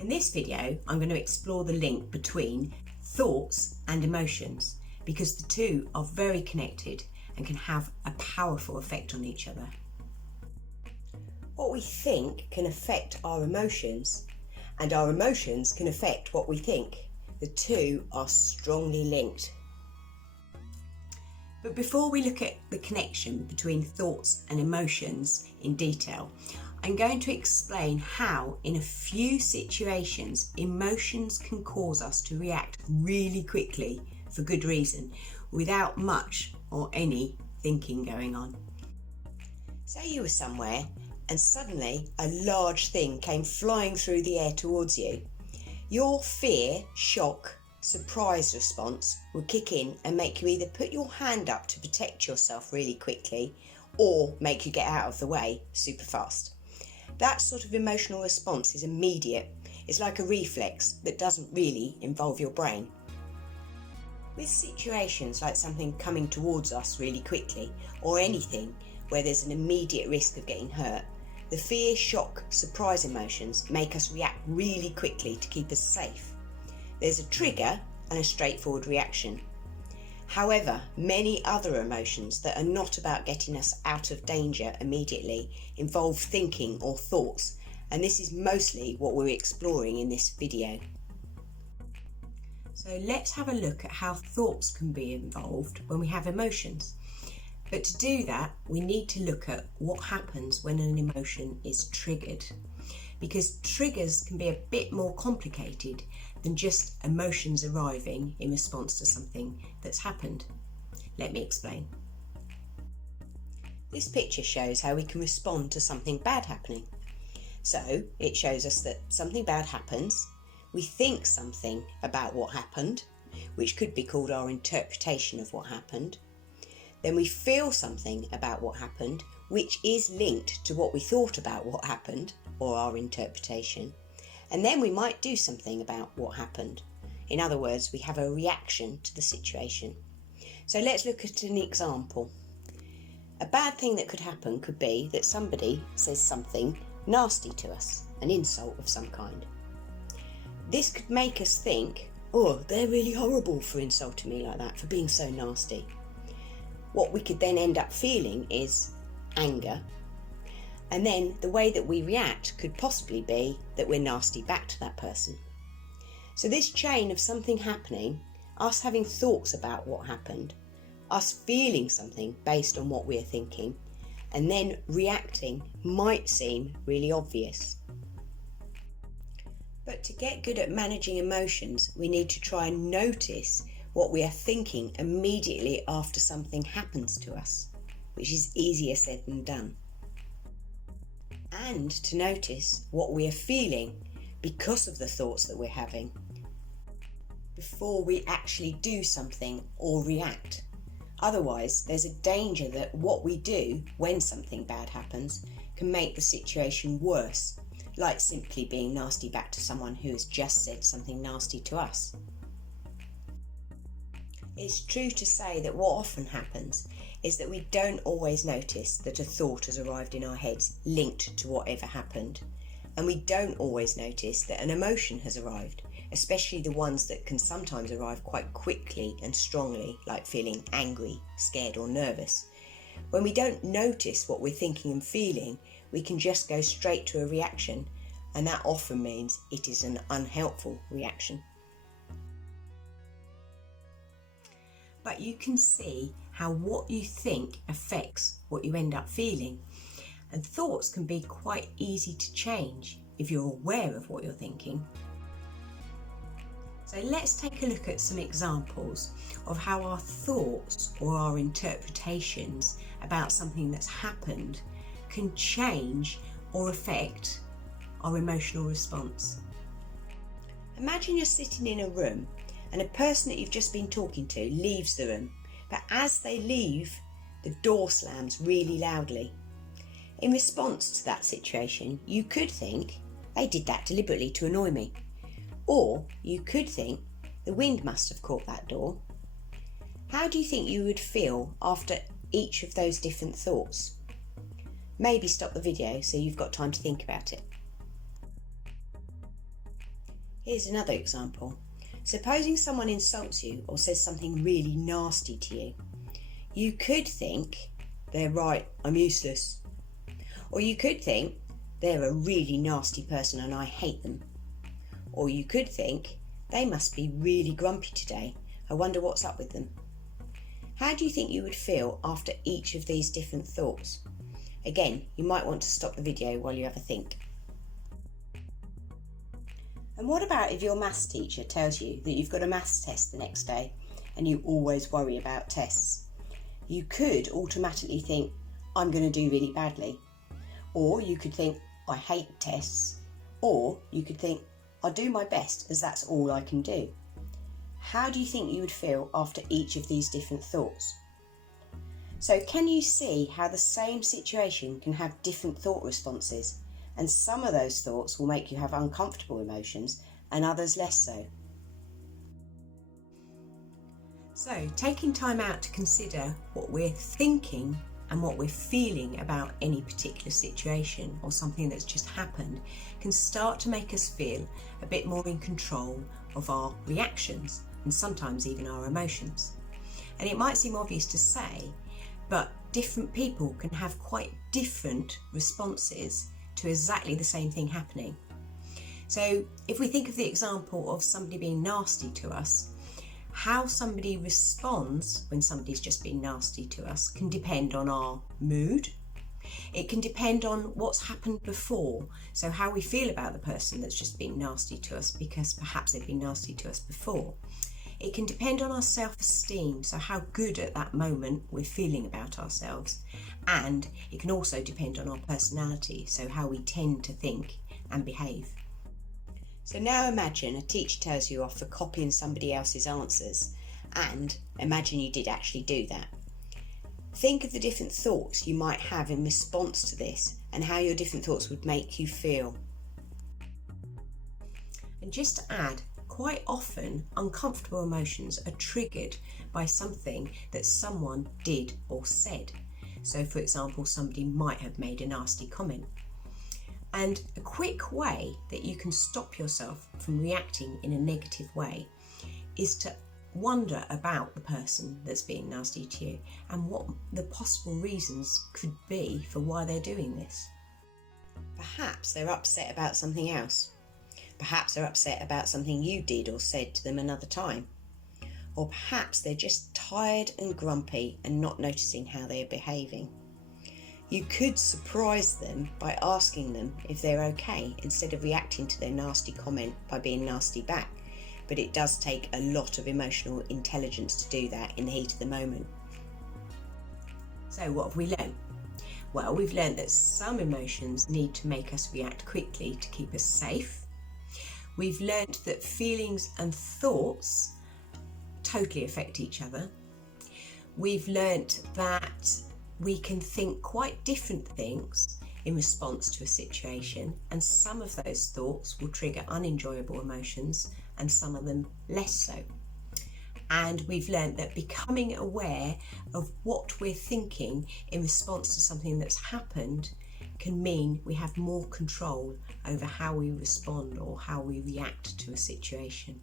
In this video, I'm going to explore the link between thoughts and emotions because the two are very connected and can have a powerful effect on each other. What we think can affect our emotions, and our emotions can affect what we think. The two are strongly linked. But before we look at the connection between thoughts and emotions in detail, I'm going to explain how, in a few situations, emotions can cause us to react really quickly for good reason, without much or any thinking going on. Say you were somewhere and suddenly a large thing came flying through the air towards you. Your fear, shock, surprise response will kick in and make you either put your hand up to protect yourself really quickly or make you get out of the way super fast. That sort of emotional response is immediate. It's like a reflex that doesn't really involve your brain. With situations like something coming towards us really quickly, or anything where there's an immediate risk of getting hurt, the fear, shock, surprise emotions make us react really quickly to keep us safe. There's a trigger and a straightforward reaction. However, many other emotions that are not about getting us out of danger immediately involve thinking or thoughts, and this is mostly what we're exploring in this video. So let's have a look at how thoughts can be involved when we have emotions. But to do that, we need to look at what happens when an emotion is triggered, because triggers can be a bit more complicated than just emotions arriving in response to something that's happened. Let me explain. This picture shows how we can respond to something bad happening. So it shows us that something bad happens, we think something about what happened, which could be called our interpretation of what happened. Then we feel something about what happened, which is linked to what we thought about what happened, or our interpretation. And then we might do something about what happened. In other words, we have a reaction to the situation. So let's look at an example. A bad thing that could happen could be that somebody says something nasty to us, an insult of some kind. This could make us think, oh, they're really horrible for insulting me like that, for being so nasty. What we could then end up feeling is anger. And then the way that we react could possibly be that we're nasty back to that person. So this chain of something happening, us having thoughts about what happened, us feeling something based on what we're thinking, and then reacting might seem really obvious. But to get good at managing emotions, we need to try and notice what we are thinking immediately after something happens to us, which is easier said than done. And to notice what we are feeling because of the thoughts that we're having before we actually do something or react. Otherwise, there's a danger that what we do when something bad happens can make the situation worse, like simply being nasty back to someone who has just said something nasty to us. It's true to say that what often happens is that we don't always notice that a thought has arrived in our heads linked to whatever happened, and we don't always notice that an emotion has arrived, especially the ones that can sometimes arrive quite quickly and strongly, like feeling angry, scared or nervous. When we don't notice what we're thinking and feeling, we can just go straight to a reaction, and that often means it is an unhelpful reaction. But you can see how what you think affects what you end up feeling. And thoughts can be quite easy to change if you're aware of what you're thinking. So let's take a look at some examples of how our thoughts or our interpretations about something that's happened can change or affect our emotional response. Imagine you're sitting in a room and a person that you've just been talking to leaves the room, but as they leave, the door slams really loudly. In response to that situation, you could think, they did that deliberately to annoy me. Or you could think, the wind must have caught that door. How do you think you would feel after each of those different thoughts? Maybe stop the video so you've got time to think about it. Here's another example. Supposing someone insults you or says something really nasty to you. You could think, they're right, I'm useless. Or you could think, they're a really nasty person and I hate them. Or you could think, they must be really grumpy today. I wonder what's up with them. How do you think you would feel after each of these different thoughts? Again, you might want to stop the video while you have a think. And what about if your maths teacher tells you that you've got a maths test the next day and you always worry about tests? You could automatically think, I'm going to do really badly. Or you could think, I hate tests. Or you could think, I'll do my best as that's all I can do. How do you think you would feel after each of these different thoughts? So can you see how the same situation can have different thought responses? And some of those thoughts will make you have uncomfortable emotions and others less so. So, taking time out to consider what we're thinking and what we're feeling about any particular situation or something that's just happened can start to make us feel a bit more in control of our reactions and sometimes even our emotions. And it might seem obvious to say, but different people can have quite different responses to exactly the same thing happening. So if we think of the example of somebody being nasty to us, how somebody responds when somebody's just been nasty to us can depend on our mood. It can depend on what's happened before, so how we feel about the person that's just been nasty to us because perhaps they've been nasty to us before. It can depend on our self-esteem, so how good at that moment we're feeling about ourselves. And it can also depend on our personality, so how we tend to think and behave. So now imagine a teacher tells you off for copying somebody else's answers, and imagine you did actually do that. Think of the different thoughts you might have in response to this and how your different thoughts would make you feel. And just to add, quite often uncomfortable emotions are triggered by something that someone did or said. So for example, somebody might have made a nasty comment. And a quick way that you can stop yourself from reacting in a negative way is to wonder about the person that's being nasty to you and what the possible reasons could be for why they're doing this. Perhaps they're upset about something else. Perhaps they're upset about something you did or said to them another time. Or perhaps they're just tired and grumpy and not noticing how they're behaving. You could surprise them by asking them if they're okay instead of reacting to their nasty comment by being nasty back. But it does take a lot of emotional intelligence to do that in the heat of the moment. So what have we learned? Well, we've learned that some emotions need to make us react quickly to keep us safe. We've learned that feelings and thoughts totally affect each other. We've learnt that we can think quite different things in response to a situation, and some of those thoughts will trigger unenjoyable emotions and some of them less so. And we've learnt that becoming aware of what we're thinking in response to something that's happened can mean we have more control over how we respond or how we react to a situation.